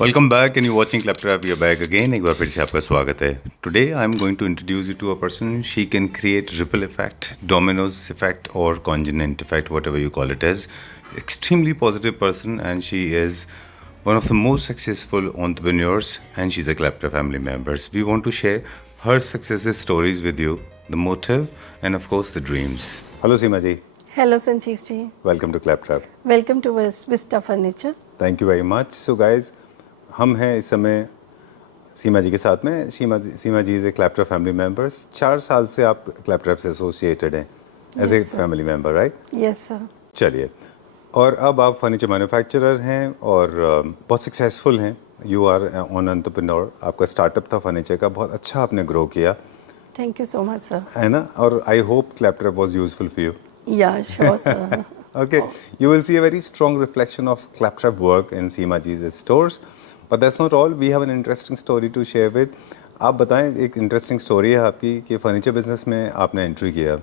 Welcome back and you watching Claptrap we are back again. एक बार फिर से आपका स्वागत है। Today I am going to introduce you to a person. She can create ripple effect, dominoes effect और contingent effect, whatever you call it as. Extremely positive person and she is one of the most successful entrepreneurs and she's a Claptrap family members. We want to share her success stories with you, the motive and of course the dreams. Hello Seema ji. Hello Sanjeev ji. Welcome to Claptrap. Welcome to Vista Furniture. Thank you very much. So guys, हम हैं इस समय सीमा जी के साथ में। Seema ji is a Claptrap family members. 4 साल से आप क्लैपट्रैप से एसोसिएटेड हैं as a family member, right? Yes sir. चलिए, और अब आप फर्नीचर मैन्युफैक्चरर हैं और बहुत सक्सेसफुल हैं। You are on entrepreneur. आपका स्टार्टअप था फर्नीचर का, बहुत अच्छा आपने ग्रो किया। Thank you so much sir. है ना? और I hope Claptrap was useful for you. Yeah sure sir. Okay, you will see a very strong reflection of Claptrap work in Seema Ji's stores. But that's not all. We have an interesting story to share with. आप बताएं, एक interesting story है आपकी कि furniture business में आपने entry किया,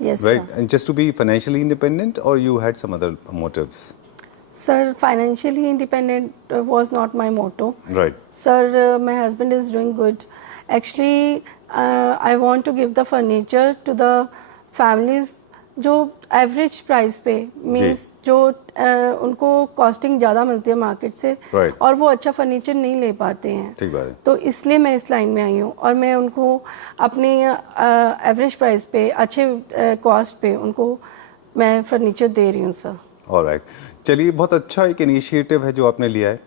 yes right? And just to be financially independent और you had some other motives? Sir, financially independent was not my motto. Right sir, my husband is doing good. Actually I want to give the furniture to the families जो average price पे means जो उनको costing ज़्यादा मिलती है market से, Right. और वो अच्छा फर्नीचर नहीं ले पाते हैं। ठीक बात है। तो इसलिए मैं इस लाइन में आई हूँ और मैं उनको अपनी एवरेज प्राइस पे अच्छे कॉस्ट पे उनको मैं फर्नीचर दे रही हूँ सर। ऑलराइट, चलिए, बहुत अच्छा एक इनिशिएटिव है जो आपने लिया है।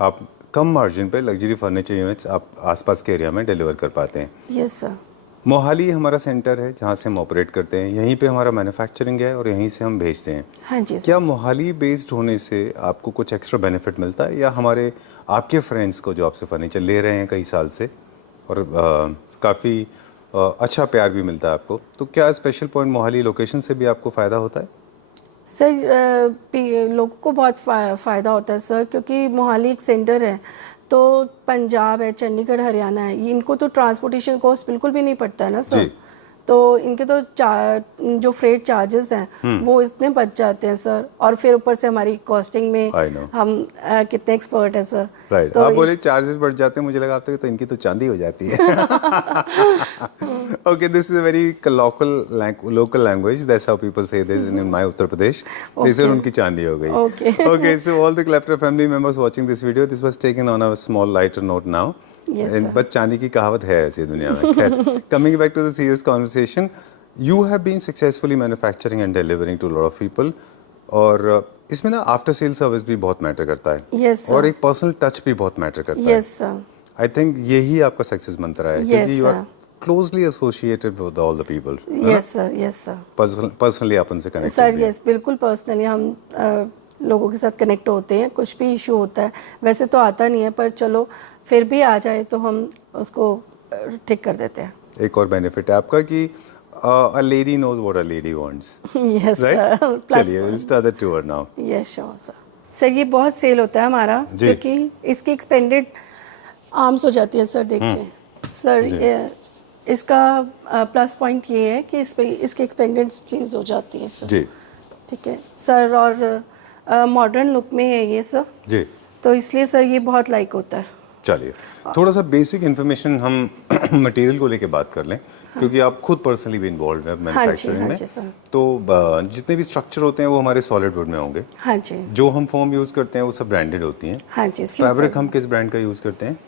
आप कम मार्जिन पे लग्जरी फर्नीचर यूनिट्स आप आसपास के एरिया में डिलीवर कर पाते हैं। Yes sir. मोहाली हमारा सेंटर है जहाँ से हम ऑपरेट करते हैं। यहीं पे हमारा मैन्युफैक्चरिंग है और यहीं से हम भेजते हैं। हाँ जी सर। क्या मोहाली बेस्ड होने से आपको कुछ एक्स्ट्रा बेनिफिट मिलता है, या हमारे आपके फ्रेंड्स को जो आपसे फर्नीचर ले रहे हैं कई साल से और काफ़ी अच्छा प्यार भी मिलता है आपको, तो क्या स्पेशल पॉइंट मोहाली लोकेशन से भी आपको फ़ायदा होता है? सर, लोगों को बहुत फ़ायदा होता है सर, क्योंकि मोहाली एक सेंटर है। तो पंजाब है, चंडीगढ़, हरियाणा है, इनको तो ट्रांसपोर्टेशन कॉस्ट बिल्कुल भी नहीं पड़ता है ना सर। जी। तो इनके तो जो फ्रेट चार्जेस हैं वो इतने बच जाते हैं सर, और फिर ऊपर से हमारी कॉस्टिंग में हम कितने एक्सपर्ट हैं सर। राइट, तो आप बोले चार्जेस बढ़ जाते हैं, मुझे लगा आपको तो इनकी तो चांदी हो जाती है। Okay, this is a very local language, that's how people say this in my Uttar Pradesh. This is उनकी चांदी हो गई। Okay, so all the Claptrap family members watching this video, this was taken on a small lighter note now. But चांदी की कहावत है ऐसी दुनिया में। खैर, coming back to the serious conversation, you have been successfully manufacturing and delivering to lot of people, और इसमें ना आफ्टर सेल सर्विस भी बहुत मैटर करता है। यस और सर। एक पर्सनल टच भी बहुत मैटर करता है। Yes sir. आई थिंक यही आपका सक्सेस मंत्र है, क्योंकि you are closely associated with all the people. Yes sir. Yes sir. Personally आप उनसे कनेक्ट सर। यस, बिल्कुल पर्सनली हम लोगों के साथ कनेक्ट होते हैं। कुछ भी इशू होता है, वैसे तो आता नहीं है, पर चलो फिर भी आ जाए तो हम उसको ठीक कर देते हैं। एक और बेनिफिट है आपका कि a lady knows what a lady wants. Yes Right? Sir. चलिए, we'll start the tour now. Yes sure sir. Sir, ये बहुत सेल होता है हमारा, क्योंकि इसकी एक्सपेंडेड आर्म्स हो जाती है सर। देखिए सर, इसका प्लस पॉइंट ये है कि इस पे इसकी एक्सपेंडेड स्लीव्स हो जाती हैं सर। जी। ठीक है सर, और मॉडर्न लुक में है ये सर। जी। तो इसलिए सर ये बहुत लाइक होता है। चलिए, थोड़ा सा बेसिक इन्फॉर्मेशन हम मटेरियल को लेके बात कर लें, क्योंकि आप खुद पर्सनली भी इन्वॉल्व हैं मैन्युफैक्चरिंग में। सर। तो जितने भी स्ट्रक्चर होते हैं वो हमारे सॉलिड वुड में होंगे। हाँ जी। जो हम फॉर्म यूज़ करते हैं वो सब ब्रांडेड होती हैं। हाँ जी। फैब्रिक हम किस ब्रांड का यूज़ करते हैं?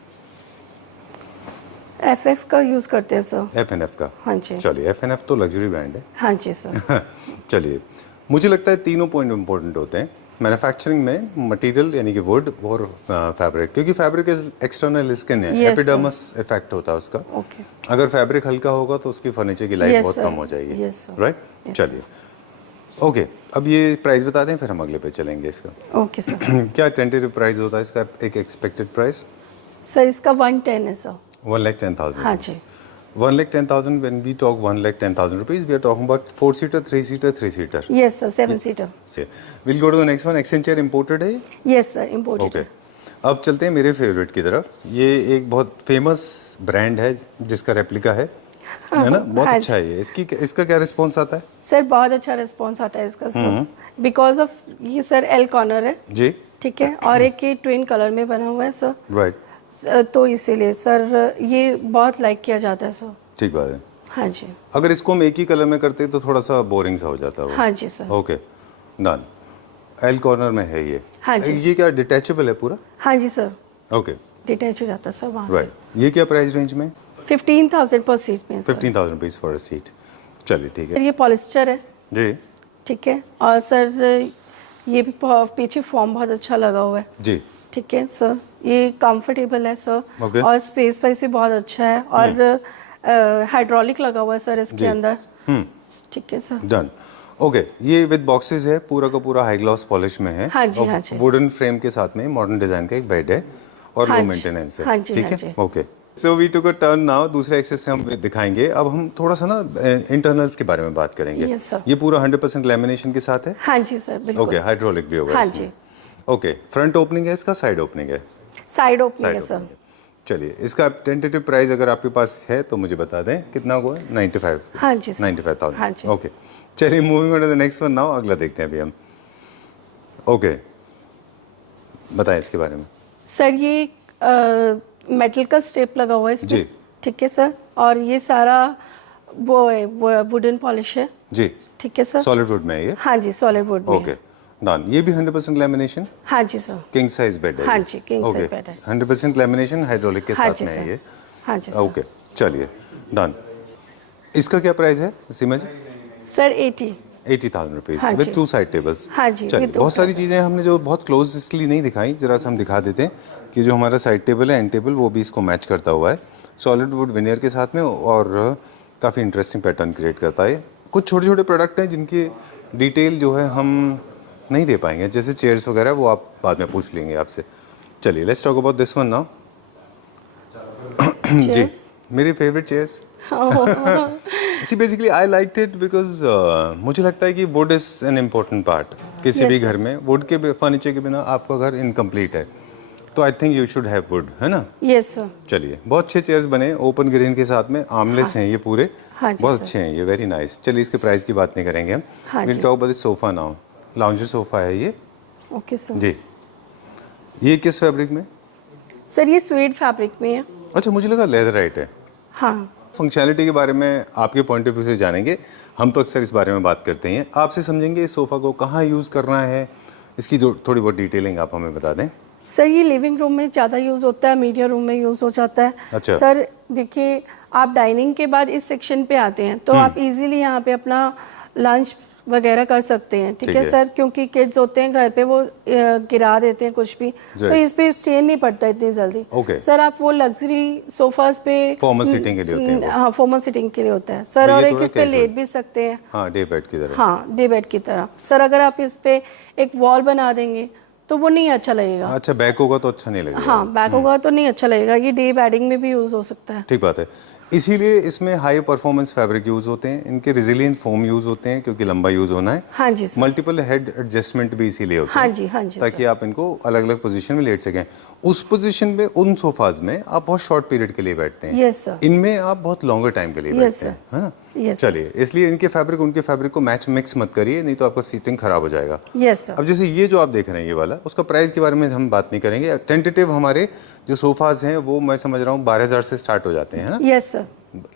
FF का यूज़ करते हैं सर। FNF का। हाँ जी। चलिए, FNF तो लग्जरी ब्रांड है। हाँ जी सर। चलिए, मुझे लगता है तीनों पॉइंट इंपॉर्टेंट होते हैं मैन्युफैक्चरिंग में, मटेरियल यानी कि वुड और फैब्रिक, क्योंकि फैब्रिक एक्सटर्नल स्किन है, एपिडर्मस इफेक्ट होता है उसका। ओके। अगर फैब्रिक हल्का होगा तो उसकी फर्नीचर की लाइफ बहुत कम हो जाएगी। राइट? चलिए, ओके, अब ये प्राइस बता दें, फिर हम अगले पे चलेंगे इसका। Okay sir. क्या टेंटेटिव प्राइस होता है इसका, एक एक्सपेक्टेड प्राइस? सर, इसका 110 है सर। 1,10,000। हाँ जी। 1,10,000, when we talk 1,10,000 rupees, we are talking about 4-seater, 3-seater, 3-seater. Yes sir, 7 seater. We'll go to the next one. Exchange chair imported है? Yes sir, imported. Okay, अब चलते हैं मेरे favourite की तरफ। ये एक बहुत फेमस ब्रांड है जिसका रेप्लिका है ना? बहुत अच्छा है ये। इसका क्या रिस्पॉन्स आता है? सर, बहुत अच्छा रिस्पॉन्स आता है इसका सर, बिकॉज ऑफ ये सर एल कॉर्नर है जी। ठीक है, और एक ये ट्विन कलर में बना हुआ है सर। राइट। तो इसीलिए सर ये बहुत लाइक किया जाता है सर। ठीक बात है। हाँ जी। अगर इसको हम एक ही कलर में करते तो थोड़ा सा बोरिंग सा हो जाता है वो। हाँ जी sir. Okay done. L corner में है ये। हाँ जी। ये क्या डिटैचेबल है पूरा? हाँ जी सर, ओके डिटैच हो जाता है सर वहाँ से। राइट। ये क्या प्राइस रेंज में? 15,000 पर सीट में sir. 15,000 rupees for a seat. चलिए ठीक है ये पॉलिस्टर है, जी। ठीक है, और सर ये भी पीछे फॉर्म बहुत अच्छा लगा हुआ है। जी ठीक है सर, ये कंफर्टेबल है सर। Okay. और स्पेस वाइज भी बहुत अच्छा है, और हाइड्रोलिक लगा हुआ है सर इसके अंदर। ठीक है सर। डन। ओके ये विद बॉक्सेस है, पूरा का पूरा हाई ग्लॉस पॉलिश में है। हाँ जी, हाँ जी। वुडन फ्रेम के साथ में मॉडर्न डिजाइन का एक बेड है और हाँ लो जी, मेंटेनेंस है। हाँ जी, ठीक हाँ है जी। Okay. So we took a turn now, दूसरे एक्सेस से हम दिखाएंगे। अब हम थोड़ा सा ना इंटरनल्स के बारे में बात करेंगे। Yes, sir. ये पूरा 100% लैमिनेशन के साथ है। हाँ जी सर, बिल्कुल। ओके हाइड्रोलिक भी होगा हाँ इसमें। जी। ओके फ्रंट ओपनिंग है इसका, साइड ओपनिंग है? साइड ओपनिंग साइड है सर। ओपनिंग है। चलिए इसका टेंटेटिव प्राइस अगर आपके पास है तो मुझे बता दें कितना हुआ? 95। हाँ जी सर। 95,000। हाँ जी। ओके चलिए moving on to the next one now, अगला देखते हैं अभी हम। ओके बताएं इसके बारे में। सर ये मेटल का स्टेप लगा हुआ है इसमें। जी। ठीक है सर, और ये सारा वो है, वो वुडन पॉलिश है। जी ठीक है सर। सॉलिड वुड में है ये? हाँ जी, सॉलिड वुड में ओके है। डन। ये भी 100% लैमिनेशन? हाँ जी सर। किंग साइज बेड है हाँ ये? जी, king size ओके, bed है। 100% लैमिनेशन हाइड्रोलिक के हाँ साथ जी में है सर। ये? हाँ जी सर। ओके चलिए डन। इसका क्या प्राइस है सीमा जी? सर 80। 80,000 रुपीज़ हाँ विद जी। 2 side tables. हाँ जी, चलिए with two बहुत सारी side चीज़ें हमने जो बहुत क्लोज इसलिए नहीं दिखाई, जरा सा हम दिखा देते हैं कि जो हमारा साइड टेबल है एंड टेबल वो भी इसको मैच करता हुआ है सॉलिड वुड विनियर के साथ में, और काफ़ी इंटरेस्टिंग पैटर्न क्रिएट करता है। कुछ छोटे छोटे प्रोडक्ट हैं जिनकी डिटेल जो है हम नहीं दे पाएंगे, जैसे चेयर्स वगैरह वो आप बाद में पूछ लेंगे आपसे। चलिए let's talk about this one now. जी मेरी favourite chairs. See basically I like it because मुझे लगता है कि wood is an important part किसी Yes, भी sir. घर में। वुड के फर्नीचर के बिना आपका घर इनकम्प्लीट है, तो I think you should have would, है ना? Yes sir. चलिए बहुत अच्छे चेयर्स बने ओपन ग्रेन के साथ में, आर्मलेस हैं ये पूरे। हाँ जी, बहुत सर। अच्छे हैं ये, वेरी नाइस। चलिए इसके प्राइस की बात नहीं करेंगे हम। हाँ विल जी। Talk about the sofa now. Lounger sofa है ये ओके सर। जी। ये किस फैब्रिक में? सर ये स्वीड फैब्रिक में है। अच्छा मुझे लगा लेदराइट है। हाँ। फंक्शनैलिटी के बारे में आपके पॉइंट ऑफ व्यू से जानेंगे। हम तो अक्सर इस बारे में बात करते हैं, आपसे समझेंगे इस सोफ़ा को कहाँ यूज़ करना है, इसकी जो थोड़ी बहुत डिटेलिंग आप हमें बता दें। सर ये लिविंग रूम में ज़्यादा यूज़ होता है, मीडिया रूम में यूज़ हो जाता है। अच्छा। सर देखिए, आप डाइनिंग के बाद इस सेक्शन पे आते हैं तो आप इजीली यहाँ पे अपना लंच वगैरह कर सकते हैं। ठीक है सर, क्योंकि किड्स होते हैं घर पे, वो गिरा देते हैं कुछ भी, तो इस पे स्ट्रेन नहीं पड़ता इतनी जल्दी। ओके। सर आप वो लग्जरी सोफास पे फॉर्मल सीटिंग के लिए होते हैं वो। हाँ, फॉर्मल सीटिंग के लिए होता है सर। तो और ये एक थोड़ा इस पे casual। लेट भी सकते हैं। हाँ डे बेड की तरह। हाँ, डे बेड की तरह। सर अगर आप इस पे एक वॉल बना देंगे तो वो नहीं अच्छा लगेगा। अच्छा बैक होगा तो अच्छा नहीं लगेगा। हाँ, बैक होगा तो नहीं अच्छा लगेगा। ये डे बेडिंग में भी यूज़ हो सकता है। ठीक बात है। इसीलिए इसमें हाई परफॉर्मेंस फैब्रिक यूज़ होते हैं, इनके रिजिलियंट फोम यूज़ होते हैं क्योंकि लंबा यूज़ होना है। हाँ जी सर। मल्टीपल हेड एडजस्टमेंट भी इसीलिए होते हाँ हैं, जी, हाँ जी ताकि आप इनको अलग अलग पोजीशन में लेट सकें। उस पोजीशन में उन सोफाज में आप बहुत शॉर्ट पीरियड के लिए बैठते हैं। Yes sir. इनमें आप बहुत लॉन्गर टाइम के लिए Yes, बैठते हैं, है ना? यस चलिए इसलिए इनके फैब्रिक उनके फैब्रिक को मैच मिक्स मत करिए, नहीं तो आपका सीटिंग खराब हो जाएगा। Yes sir. अब जैसे ये जो आप देख रहे हैं ये वाला, उसका प्राइस के बारे में हम बात नहीं करेंगे। टेंटेटिव हमारे जो सोफाज हैं वो मैं समझ रहा हूँ 12,000 से स्टार्ट हो जाते हैं, है ना? Yes sir.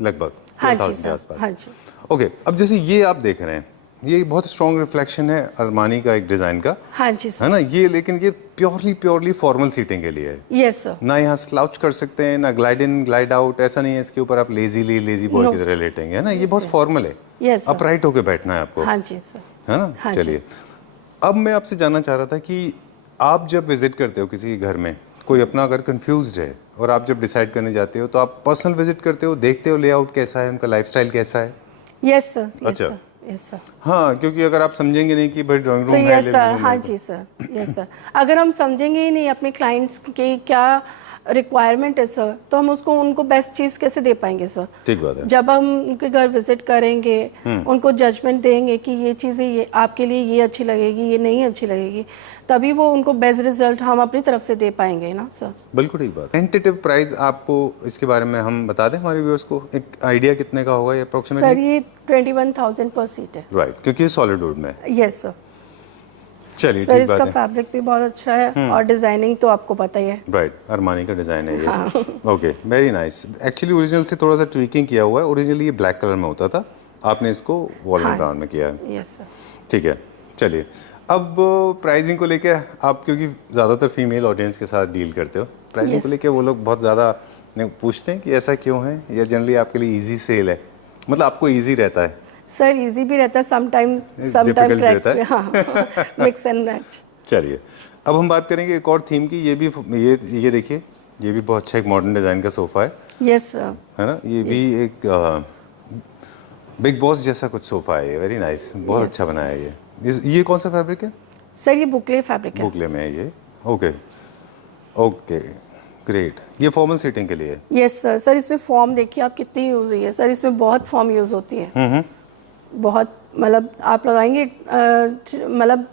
लगभग हाँ जी 12,000 के सर। आसपास। हाँ जी। ओके अब जैसे ये आप देख रहे हैं, ये बहुत स्ट्रॉन्ग रिफ्लेक्शन है अरमानी का एक डिज़ाइन का, हाँ जी सर। है ना? ये लेकिन ये प्योरली फॉर्मल सीटिंग के लिए है। Yes sir. ना यहाँ स्लाउच कर सकते हैं, ना ग्लाइड इन ग्लाइड आउट, ऐसा नहीं है इसके ऊपर आप लेजी बॉय की तरह लेटेंगे, है ना? ये बहुत फॉर्मल है। Yes sir. अपराइट होके बैठना है आपको, हाँ जी सर। है ना? हाँ जी। चलिए अब मैं आपसे जानना चाह रहा था कि आप जब विजिट करते हो किसी के घर में, कोई अपना अगर कंफ्यूज्ड है और आप जब डिसाइड करने जाते हो तो आप पर्सनल विजिट करते हो, देखते हो लेआउट कैसा है, उनका लाइफस्टाइल कैसा है? Yes sir. यस अच्छा। सर। Yes sir. हाँ क्योंकि अगर आप समझेंगे नहीं कि भाई ड्राइंग तो रूम है, यस living सर। room हाँ है, जी सर। Yes sir. अगर हम समझेंगे ही नहीं अपने क्लाइंट्स की क्या रिक्वायरमेंट है सर, तो हम उसको उनको बेस्ट चीज़ कैसे दे पाएंगे सर? ठीक बात है। जब हम उनके घर विजिट करेंगे, उनको जजमेंट देंगे कि ये चीज़ें ये आपके लिए ये अच्छी लगेगी, ये नहीं अच्छी लगेगी, तभी वो उनको बेस्ट रिजल्ट हम अपनी तरफ से दे पाएंगे ना सर। बिल्कुल ठीक बात। टेंटेटिव प्राइस आपको इसके बारे में हम बता दें हमारे व्यूअर्स को, एक आइडिया कितने का होगा ये सर अप्रोक्सीमेटली? ये 21,000 पर सीट है। राइट, क्योंकि ये सॉलिड वुड में है। Yes sir. चलिए सर ठीक बात इसका है। फैब्रिक भी बहुत अच्छा है और डिजाइनिंग तो आपको पता ही है। राइट, अरमानी का डिज़ाइन है ये। हाँ। Okay, very nice. Actually original से थोड़ा सा ट्विकिंग किया हुआ है। ओरिजिनली ये ब्लैक कलर में होता था, आपने इसको वॉलनट हाँ। ब्राउन में किया है। Yes sir. ठीक है, चलिए। अब प्राइसिंग को लेके आप, क्योंकि ज़्यादातर फीमेल ऑडियंस के साथ डील करते हो, प्राइसिंग को यस लेके वो लोग बहुत ज़्यादा पूछते हैं कि ऐसा क्यों है, या जनरली आपके लिए इजी सेल है, मतलब आपको इजी रहता है? सर इजी भी रहता है, समटाइम Difficult भी रहता है। हाँ मिक्स एंड मैच। चलिए, अब हम बात करेंगे एक और थीम की। ये भी, ये देखिए, ये भी बहुत अच्छा एक मॉडर्न डिज़ाइन का सोफ़ा है। Yes sir. है ना, ये भी एक बिग बॉस जैसा कुछ सोफ़ा है ये। वेरी नाइस, बहुत Yes. अच्छा बनाया है ये कौन सा फैब्रिक है? सर ये बुकले फैब्रिक है। बुकले में है ये। Okay okay, great. ये फॉर्मल सीटिंग के लिए है। Yes sir. सर इसमें फॉर्म देखिए आप कितनी यूज़ हुई है सर, इसमें बहुत फॉर्म यूज़ होती है। बहुत, मतलब आप लगाएंगे मतलब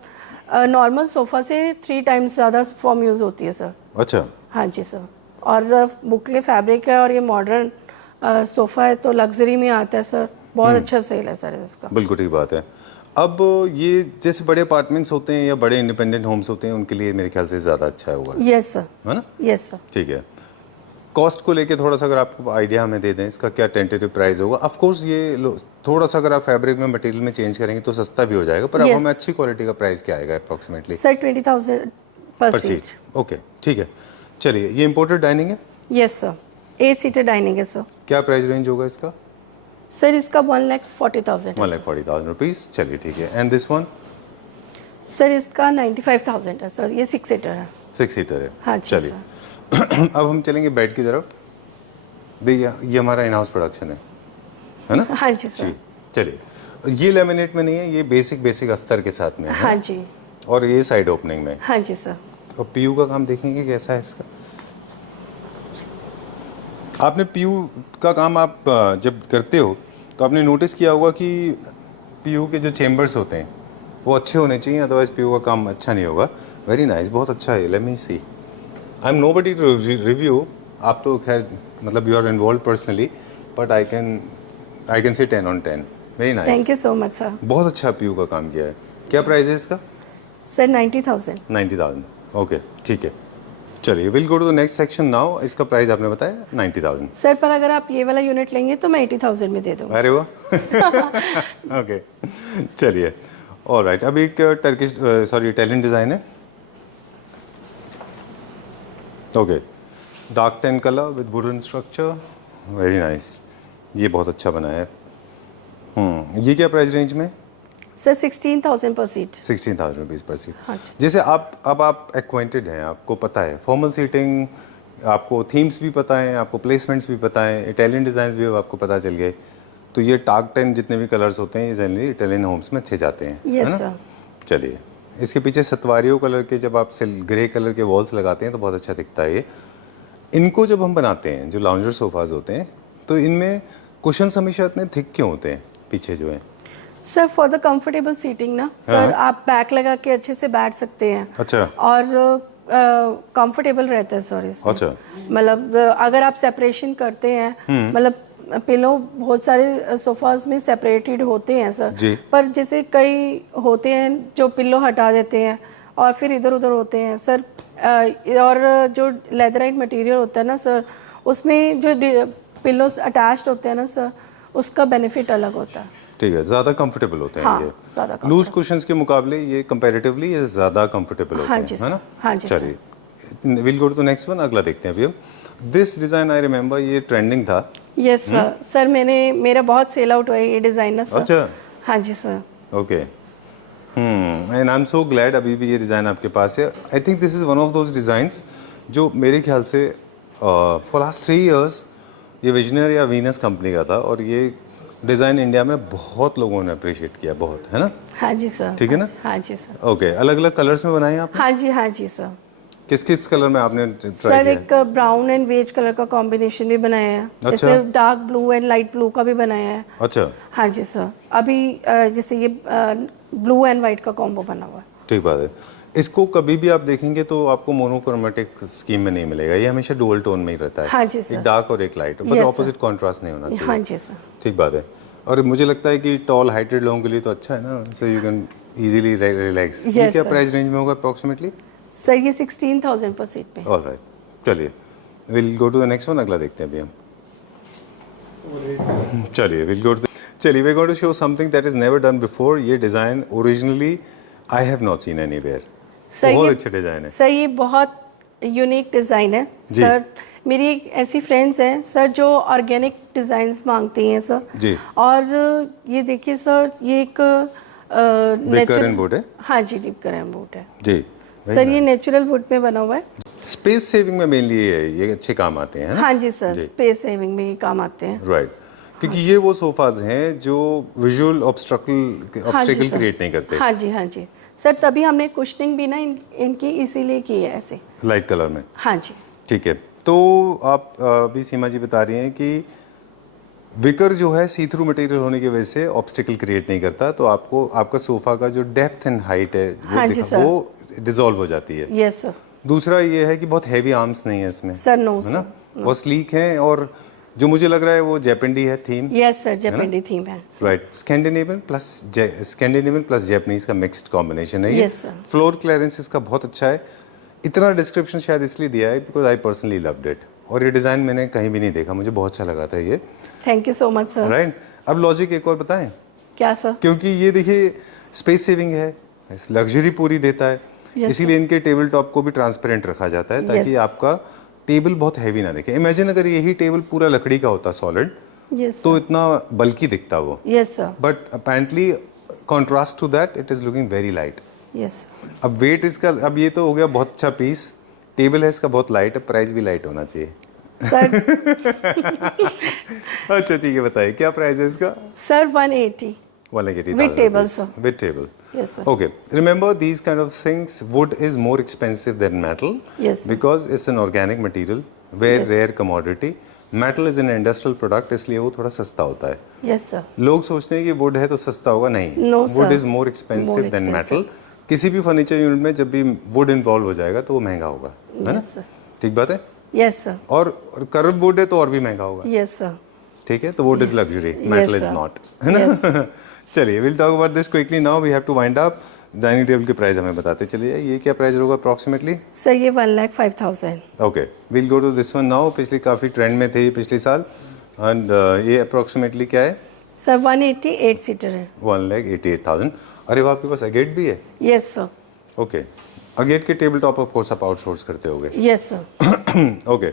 नॉर्मल सोफ़ा से 3 टाइम्स ज़्यादा फॉर्म यूज़ होती है सर। अच्छा, हाँ जी सर। और बुकले फैब्रिक है और ये मॉडर्न सोफ़ा है तो लग्जरी में आता है सर। बहुत अच्छा सेल है सर इसका। बिल्कुल ठीक बात है। अब ये जैसे बड़े अपार्टमेंट्स होते हैं या बड़े इंडिपेंडेंट होम्स होते हैं, उनके लिए मेरे ख्याल से ज़्यादा अच्छा होगा, यस सर। है ना? Yes sir. ठीक है। कॉस्ट को लेके थोड़ा सा अगर आपको आइडिया हमें दे दें, इसका क्या टेंटेटिव प्राइस होगा? ऑफ कोर्स ये थोड़ा सा अगर आप फैब्रिक में मटेरियल में चेंज करेंगे तो सस्ता भी हो जाएगा, पर अब Yes. हमें अच्छी क्वालिटी का प्राइस क्या आएगा अप्रॉक्सीमेटली सर 20,000 पर पर सीट। सीट? ओके, ठीक है। चलिए, ये इम्पोर्टेड डाइनिंग है, यस सर। 8 सीटर डाइनिंग है सर। क्या प्राइस रेंज होगा इसका? सर इसका 1,40,000 है 1,40,000 रुपीज़। चलिए ठीक है। And this one? सर इसका 95,000 है सर। ये 6 सीटर है। 6 सीटर है। हाँ जी चलिए अब हम चलेंगे बेड की तरफ। देखिए, ये हमारा इन हाउस प्रोडक्शन है ना? हाँ जी सर। जी, चलिए। ये लेमिनेट में नहीं है, ये बेसिक अस्तर के साथ में है। हाँ जी। और ये साइड ओपनिंग में। हाँ जी सर। और पीयू का काम देखेंगे कैसा है इसका। आपने पीयू का काम आप जब करते हो तो आपने नोटिस किया होगा कि पीयू के जो चेम्बर्स होते हैं वो अच्छे होने चाहिए, अदरवाइज पीयू का काम अच्छा नहीं होगा। वेरी नाइस, बहुत अच्छा है। Let me see. I am nobody to review. आप तो खैर, मतलब you are involve personally, but I can say 10 on 10। Very nice, thank you so much sir. बहुत अच्छा पीयू का काम किया है। क्या प्राइस है इसका? सर 90,000। 90,000। ओके, ठीक है। चलिए, will go to the next section now. इसका प्राइस आपने बताया 90,000। सर पर अगर आप ये वाला यूनिट लेंगे तो मैं 80,000 में दे दूँगा। अरे वाह ओके, चलिए। ऑल राइट, अब एक टर्किश इटालियन डिज़ाइन है। Okay, dark ten colour with wooden structure. Very nice, ये बहुत अच्छा बना है। ये क्या प्राइस रेंज में? सर 16,000 पर सीट। 16,000 रुपीज़ पर सीट। हाँ जैसे आप एक्वाइंटेड हैं, आपको पता है फॉर्मल सीटिंग, आपको थीम्स भी पता है, आपको प्लेसमेंट्स भी पता है, इटालियन डिज़ाइंस भी अब आपको पता चल गए, तो ये टार्क 10 जितने भी कलर्स होते हैं ये जनरली इटालियन होम्स में अच्छे जाते हैं, है यस ना? सर। चलिए, इसके पीछे सतवारियो कलर के जब आप ग्रे कलर के वॉल्स लगाते हैं तो बहुत अच्छा दिखता है ये। इनको जब हम बनाते हैं, जो लाउंजर सोफ़ाज़ होते हैं, तो इनमें कुशन्स हमेशा इतने थिक क्यों होते हैं पीछे जो है? Sir for the comfortable seating ना सर, आप बैक लगा के अच्छे से बैठ सकते हैं। अच्छा और कंफर्टेबल रहता है सर इसमें। अच्छा, मतलब अगर आप सेपरेशन करते हैं, मतलब पिलो बहुत सारे सोफाज में सेपरेटेड होते हैं सर, जी। पर जैसे कई होते हैं जो पिल्लो हटा देते हैं और फिर इधर उधर होते हैं सर। और जो लेदराइट मटेरियल होता है ना सर, उसमें जो पिल्लोस अटैच्ड होते हैं ना सर, उसका बेनिफिट अलग होता है। ठीक है, ज़्यादा कंफर्टेबल होते हैं हाँ, ये। ज़्यादा लूज कुशंस के मुकाबले ये कंपैरेटिवली ये ज़्यादा कंफर्टेबल होते हाँ हैं, जी है ना? सर। हाँ जी सर। चलिए, will go to the next one. अगला देखते हैं अभी हम। दिस डिज़ाइन आई रिमेंबर, ये ट्रेंडिंग था। Yes sir. सर मेरा बहुत सेल आउट हुआ है ये डिज़ाइन ना सर। अच्छा, हाँ जी sir. Okay. And I am so glad अभी भी ये डिज़ाइन आपके पास है। I think this is one of those designs जो मेरे ख्याल से फॉर लास्ट 3 years ये विजनर या वीनस कंपनी का था, और ये डिज़ाइन इंडिया में बहुत लोगों ने अप्रिशिएट किया, बहुत, है ना? हाँ जी सर। ठीक है ना? हाँ जी सर। ओके, अलग अलग कलर्स में बनाए आप? हाँ जी सर। किस किस कलर में आपने ट्राई सर किया? एक ब्राउन एंड बेज कलर का कॉम्बिनेशन भी बनाया है। अच्छा। इसमें dark blue and light blue का भी बनाया है। अच्छा, हाँ जी सर। अभी जैसे ये ब्लू एंड वाइट का कॉम्बो बना हुआ है। ठीक बात है। इसको कभी भी आप देखेंगे तो आपको मोनोक्रोमेटिक स्कीम में नहीं मिलेगा, ये हमेशा डुअल टोन में ही रहता है। हाँ जी सर। एक डार्क और एक light, but Yes, opposite contrast नहीं होना चाहिए। हाँ जी सर। ठीक बात है। और मुझे लगता है कि टॉल हाइटेड लोगों के लिए तो अच्छा है ना, so you can easily relax. ये Yes, क्या sir. प्राइस रेंज में होगा अप्रॉक्सीमेटली? सर ये 16,000 पर सीट पे। ऑल राइट, चलिए will go to the next one, अगला देखते हैं अभी हम। चलिए विल गो टू चलिए we going to show something that is never done before. ये design originally I have not seen anywhere. बहुत अच्छा डिज़ाइन है सर ये बहुत यूनिक डिज़ाइन है जी। सर। मेरी एक ऐसी फ्रेंड्स हैं सर जो ऑर्गेनिक डिज़ाइंस मांगती हैं सर जी। और ये देखिए सर ये एक करेंट वुड है हाँ जी डीप करेंट वुड है जी। सर। ये नेचुरल वुड में बना हुआ है। स्पेस सेविंग में मेनली ये अच्छे काम आते हैं ना? हाँ जी सर, स्पेस सेविंग में ये काम आते हैं। राइट, क्योंकि ये वो सोफाज हैं जो विजुअल ऑब्स्टेकल क्रिएट नहीं करते। हाँ जी सर, तभी हमने कुशनिंग भी ना इनकी इसीलिए की है ऐसे लाइट कलर में। हाँ जी ठीक है, तो आप अभी सीमा जी बता रही हैं कि विकर जो है सी थ्रू मटेरियल होने की वजह से ऑब्स्टेकल क्रिएट नहीं करता, तो आपको आपका सोफा का जो डेप्थ एंड हाइट है हाँ जी सर, वो डिसॉल्व हो जाती है। Yes sir. दूसरा ये है कि बहुत हैवी आर्म्स नहीं है इसमें सर नो है ना, बहुत स्लीक है, और जो मुझे लग रहा है वो जैपेंडी है थीम। यस सर, जैपेंडी थीम है। राइट, स्कैंडिनेवियन प्लस जैपनीज का मिक्स्ड कॉम्बिनेशन है ये। Yes, sir. फ्लोर क्लियरेंस इसका बहुत अच्छा है। इतना डिस्क्रिप्शन शायद इसलिए दिया है because I personally loved it, और ये डिज़ाइन मैंने कहीं भी नहीं देखा, मुझे बहुत अच्छा लगा था ये। Thank you so much sir. Right, अब लॉजिक एक और बताएं क्या सर? क्योंकि ये देखिए स्पेस सेविंग है, लग्जरी पूरी देता है, इसीलिए इनके टेबल टॉप को भी ट्रांसपेरेंट रखा जाता है ताकि आपका टेबल बहुत हैवी ना दिखे। इमेजिन अगर यही टेबल पूरा लकड़ी का होता सॉलिड, तो इतना बल्कि दिखता वो। Yes sir. But apparently contrast to that it is looking very light. Yes. अब वेट इसका, अब ये तो हो गया बहुत अच्छा पीस, टेबल है इसका बहुत लाइट है, प्राइस भी लाइट होना चाहिए सर। अच्छा ठीक है, बताइए क्या प्राइस है इसका? Sir 180 with table, sir. With table. Yes, sir. Okay. Remember, these kind of things, wood is more expensive than metal. Yes, sir. Because it's an organic material, very rare commodity. Metal is an industrial product, इसलिए वो थोड़ा सस्ता होता है। Yes sir. लोग सोचते हैं कि वुड है तो सस्ता होगा, नहीं। No, wood sir. is more expensive More than expensive. metal. किसी भी फर्नीचर यूनिट में जब भी वुड इन्वॉल्व हो जाएगा तो वो महंगा होगा, है ना? Yes sir. ठीक बात है। Yes sir. और कर्व वुड है तो और भी महंगा होगा। Yes sir. ठीक है, तो wood is luxury, metal is sir. Not, है ना? चलिए will talk about this quickly now, we have to wind up. Dining table के प्राइस हमें बताते चलिए, ये क्या प्राइस होगा अप्रॉक्सीमेटली? सर ये 1,05,000। Okay, will go to this one now. पिछली काफ़ी ट्रेंड में थे ये पिछले साल, एंड ये अप्रॉक्सीमेटली क्या है? सर 188 सीटर है। 1,88,000। अरे वाह, आपके पास अगेट भी है? Yes sir. ओके, अगेट के टेबल टॉप ऑफ कोर्स आप आउटसोर्स करते होगे? Yes sir. ओके,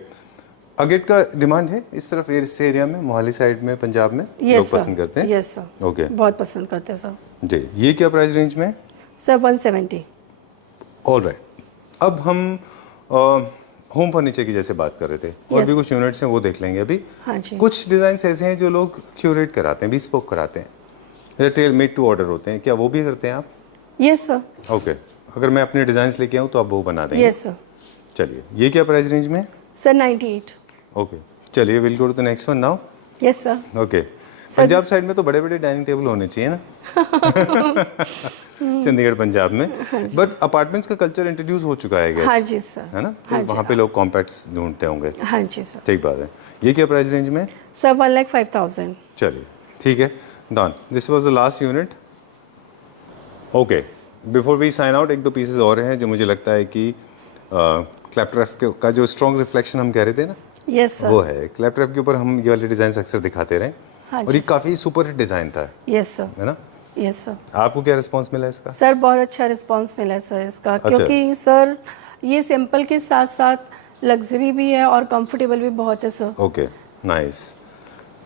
अगेट का डिमांड है इस तरफ, इस एरिया में, मोहाली साइड में, पंजाब में लोग पसंद करते हैं? Yes sir. ओके, बहुत पसंद करते हैं सर। जी। ये क्या प्राइस रेंज में? सर 170। ऑल राइट, अब हम होम फर्नीचर की जैसे बात कर रहे थे, और भी कुछ यूनिट्स हैं वो देख लेंगे अभी। हाँ जी। कुछ डिज़ाइन ऐसे हैं जो लोग क्यूरेट कराते हैं, bespoke कराते हैं, या टेल मेड टू ऑर्डर होते हैं, क्या वो भी करते हैं आप? Yes sir. ओके, अगर मैं अपने डिज़ाइंस लेके आऊँ तो आप वो बना देंगे? Yes sir. चलिए, ये क्या प्राइस रेंज में? सर 98। ओके, चलिए will go to the next one now. Yes sir. Okay, Punjab side में तो बड़े बड़े डाइनिंग टेबल होने चाहिए ना? चंडीगढ़ पंजाब में, बट अपार्टमेंट्स का कल्चर इंट्रोड्यूस हो चुका है, हाँ जी सर। है ना? तो वहाँ पे लोग कॉम्पैक्ट्स ढूंढते होंगे। हाँ जी सर। ठीक बात है। ये क्या प्राइस रेंज में? सर 1,05,000। चलिए ठीक है, done. This was the last unit. Okay, before we sign out, एक दो पीसेस और हैं जो मुझे लगता है कि क्लैपट्रैप का जो स्ट्रॉन्ग रिफ्लेक्शन हम कह रहे थे ना, यस सर। वो है। क्लैपट्रैप के ऊपर हम ये वाले डिज़ाइन अक्सर दिखाते रहे, हाँ और ये काफ़ी सुपर हिट डिज़ाइन था, यस सर। है ना? Yes sir. आपको क्या रिस्पॉन्स मिला इसका? सर बहुत अच्छा रिस्पांस मिला है सर इसका, क्योंकि सर ये सिंपल के साथ साथ लग्जरी भी है और कंफर्टेबल भी बहुत है सर। Okay, nice.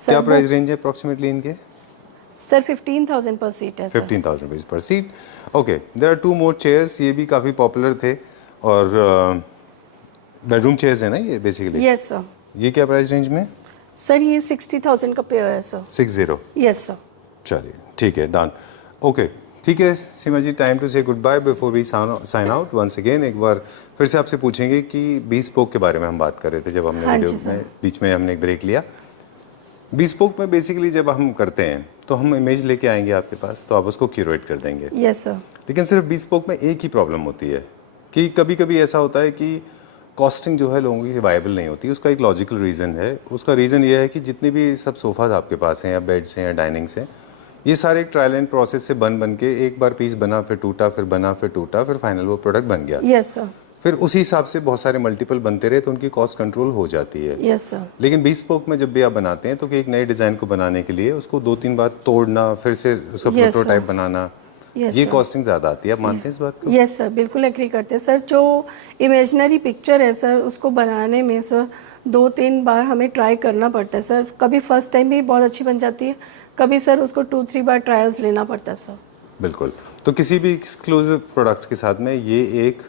क्या प्राइस रेंज है अप्रॉक्सीमेटली इनके? सर 15,000 पर सीट है सर। 15,000 रुपीज़ पर seat. Okay, there are two more chairs, ये भी काफ़ी पॉपुलर थे, और बेडरूम चेयर्स है ना ये बेसिकली? Yes sir. ये क्या प्राइस रेंज में? सर ये 60,000 का पेयर है सर। 60? Yes sir. चलिए ठीक है, डन। ओके, ठीक है Seema ji, time to say good bye before we sign out once again. एक बार फिर से आपसे पूछेंगे कि bespoke के बारे में हम बात कर रहे थे जब हमने वीडियो में बीच में हमने एक ब्रेक लिया। bespoke में बेसिकली जब हम करते हैं तो हम इमेज लेके आएंगे आपके पास, तो आप उसको क्यूरेट कर देंगे। Yes sir. लेकिन सिर्फ bespoke में एक ही प्रॉब्लम होती है कि कभी कभी ऐसा होता है कि कॉस्टिंग जो है लोगों की वायबल नहीं होती। उसका एक लॉजिकल रीज़न है। उसका रीज़न ये है कि जितने भी सब सोफ़ाज आपके पास हैं, या बेड्स हैं, या डाइनिंग्स हैं, ये सारे एक ट्रायल एंड प्रोसेस से बन के एक बार पीस बना फिर टूटा फिर बना फिर टूटा फिर फाइनल वो प्रोडक्ट बन गया। Yes sir. फिर उसी हिसाब से बहुत सारे मल्टीपल बनते रहे तो उनकी कॉस्ट कंट्रोल हो जाती है। Yes sir. लेकिन bespoke में जब भी आप बनाते हैं तो कि एक नए डिज़ाइन को बनाने के लिए उसको 2-3 बार तोड़ना फिर से उसका Yes, प्रोटोटाइप sir. बनाना, Yes, ये sir. कॉस्टिंग ज़्यादा आती है। आप मानते हैं इस बात को? यस सर, बिल्कुल एग्री करते हैं सर। जो इमेजिनरी पिक्चर है सर, उसको बनाने में सर 2-3 बार हमें ट्राई करना पड़ता है सर। कभी फर्स्ट टाइम भी बहुत अच्छी बन जाती है, कभी सर उसको 2-3 बार ट्रायल्स लेना पड़ता है सर। बिल्कुल। तो किसी भी एक्सक्लूसिव प्रोडक्ट के साथ में ये एक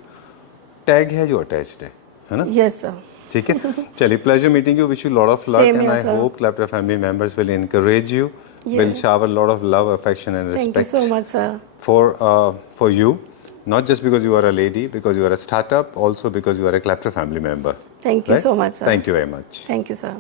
टैग है जो अटैच्ड है ना? Yes sir. ठीक है, चलिए, pleasure meeting you, wish you lot of luck Same and here, I sir. Hope क्लैप्टर family members will encourage you, Yeah. will shower a lot of love, affection and Thank you respect so much sir. for you, not just because you are a lady, because you are a startup, also because you are a Clapter family member. Thank you Right? so much sir. Thank you very much. Thank you sir.